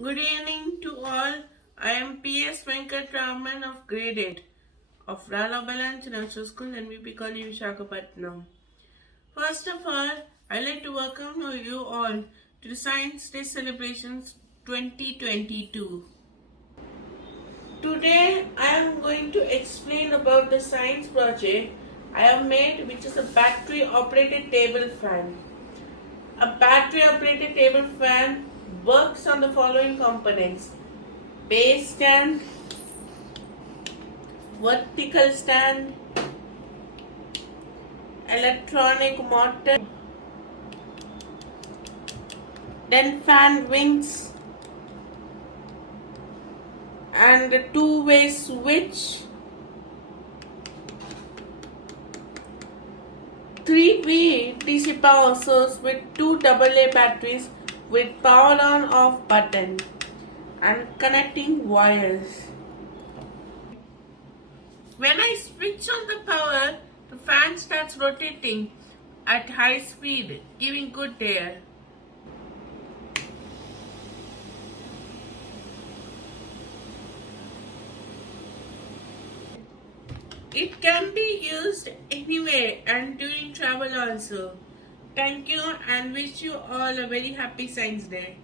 Good evening to all. I am P.S. Venkatraman of Grade 8 of Ralabala International School and we call you Visakhapatnam. First of all, I'd like to welcome you all to the Science Day celebrations 2022. Today I am going to explain about the science project I have made, which is a battery operated table fan. A battery operated table fan works on the following components: base stand, vertical stand, electronic motor, then fan wings, and a two-way switch, 3V DC power source with two AA batteries with power on off button, and connecting wires. When I switch on the power, the fan starts rotating at high speed, giving good air. It can be used anywhere and during travel also. Thank you and wish you all a very happy Science Day.